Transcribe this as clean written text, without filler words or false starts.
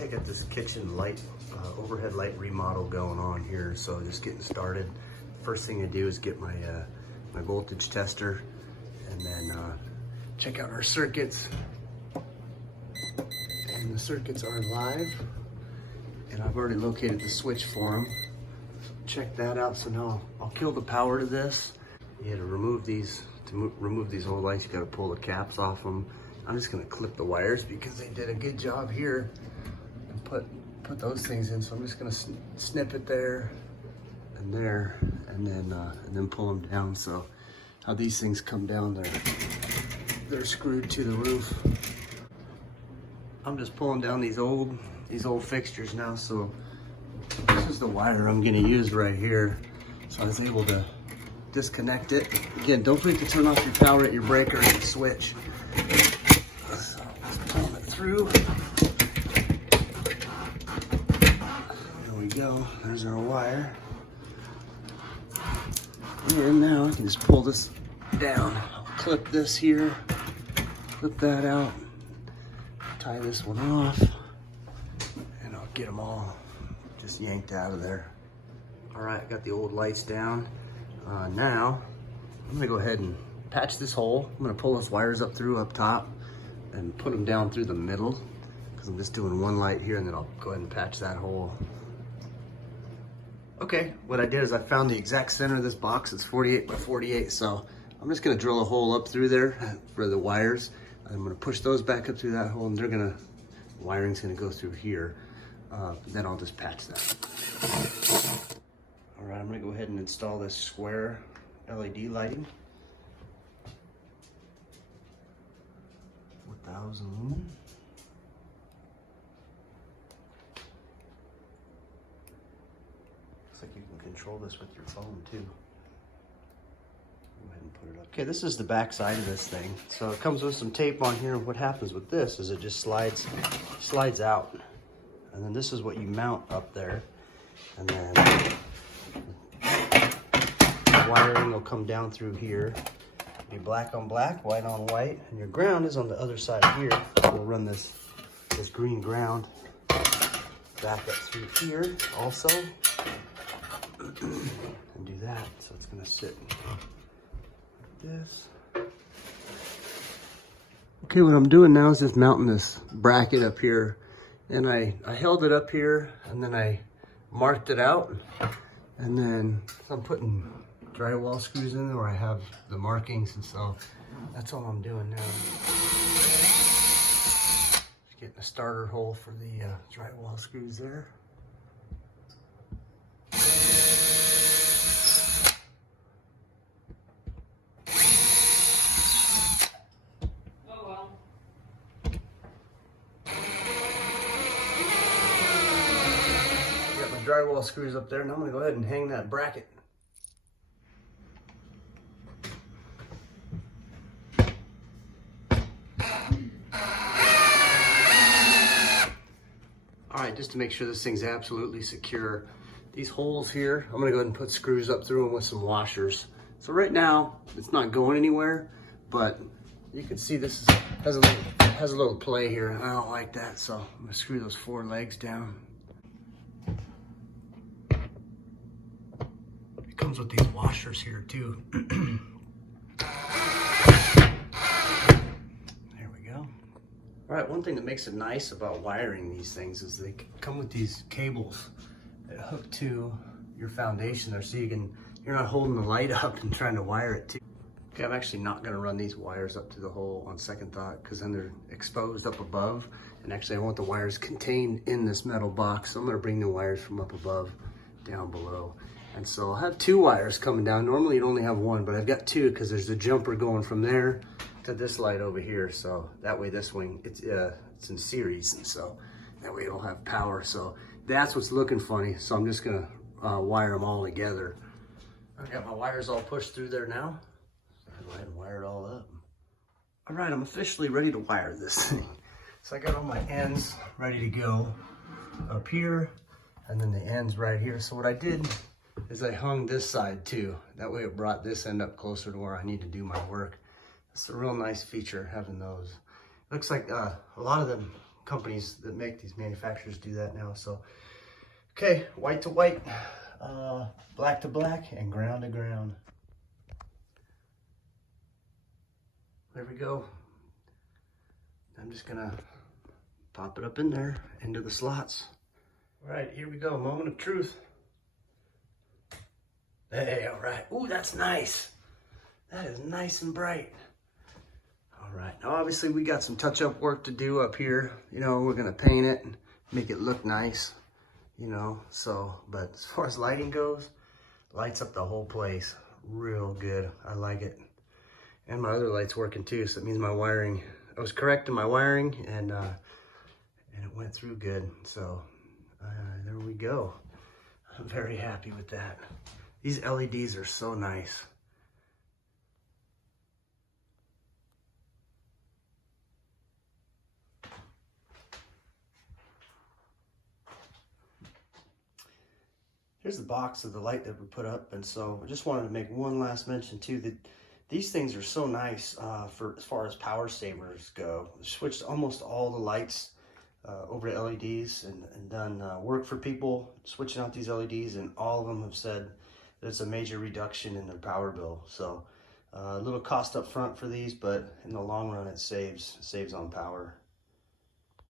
I got this kitchen light, overhead light remodel going on here, so just getting started. First thing I do is get my my voltage tester, and then check out our circuits. And the circuits are live, and I've already located the switch for them. Check that out. So now I'll kill the power to this. You to remove these. To remove these old lights, you got to pull the caps off them. I'm just gonna clip the wires because they did a good job here and put those things in. So I'm just gonna snip it there, and then pull them down. So how these things come down, they're screwed to the roof. I'm just pulling down these old fixtures now. So this is the wire I'm gonna use right here. So I was able to disconnect it. Again, don't forget to turn off your power at your breaker and your switch. So just pulling it through. There we go. There's our wire. And now I can just pull this down. I'll clip this here, clip that out, tie this one off, and I'll get them all just yanked out of there. All right, got the old lights down. Now I'm gonna go ahead and patch this hole. I'm gonna pull those wires up top and put them down through the middle, because I'm just doing one light here, and then I'll go ahead and patch that hole. Okay, what I did is I found the exact center of this box. It's 48 by 48, so I'm just gonna drill a hole up through there for the wires. I'm gonna push those back up through that hole, and the wiring's gonna go through here. Then I'll just patch that. All right, I'm gonna go ahead and install this square LED lighting. 4,000 lumen. Looks like you can control this with your phone too. Go ahead and put it up. Okay, this is the back side of this thing. So it comes with some tape on here. What happens with this is it just slides out. And then this is what you mount up there. And then the wiring will come down through here. Be black on black, white on white, and your ground is on the other side here. We'll run this green ground back up through here also. And do that, so it's gonna sit like this. Okay, what I'm doing now is just mounting this bracket up here. And I held it up here, and then I marked it out. And then I'm putting drywall screws in there where I have the markings, and so that's all I'm doing now. Just getting a starter hole for the drywall screws there. Got my drywall screws up there, and I'm gonna go ahead and hang that bracket. All right, just to make sure this thing's absolutely secure, these holes here, I'm gonna go ahead and put screws up through them with some washers. So right now, it's not going anywhere, but you can see this has a little play here, and I don't like that, so I'm gonna screw those 4 legs down. It comes with these washers here too. All right, one thing that makes it nice about wiring these things is they come with these cables that hook to your foundation there, so you're not holding the light up and trying to wire it too. Okay, I'm actually not gonna run these wires up to the hole on second thought, because then they're exposed up above, and actually I want the wires contained in this metal box, so I'm gonna bring the wires from up above down below. And so I'll have 2 wires coming down. Normally you'd only have 1, but I've got 2 because there's a jumper going from there to this light over here, so that way this wing it's in series, and so that way it'll have power. So that's what's looking funny, so I'm just gonna wire them all together. I've got my wires all pushed through there now, so I'll go ahead and wire it all up. All right, I'm officially ready to wire this thing. So I got all my ends ready to go up here, and then the ends right here. So what I did is I hung this side too, that way it brought this end up closer to where I need to do my work. It's a real nice feature having those. Looks like a lot of them companies that make these manufacturers do that now. So, okay, white to white, black to black, and ground to ground. There we go. I'm just gonna pop it up in there into the slots. All right, here we go, moment of truth. Hey, all right. Ooh, that's nice. That is nice and bright. All right, now obviously we got some touch-up work to do up here. You know, we're gonna paint it and make it look nice, you know, so, but as far as lighting goes, lights up the whole place real good. I like it. And my other light's working too, so it means my wiring, I was correct in my wiring, and it went through good. So there we go. I'm very happy with that. These LEDs are so nice. Here's the box of the light that we put up, and so I just wanted to make one last mention too, that these things are so nice for as far as power savers go. We've switched almost all the lights over to LEDs and done work for people switching out these LEDs, and all of them have said that it's a major reduction in their power bill. So a little cost up front for these, but in the long run it saves on power.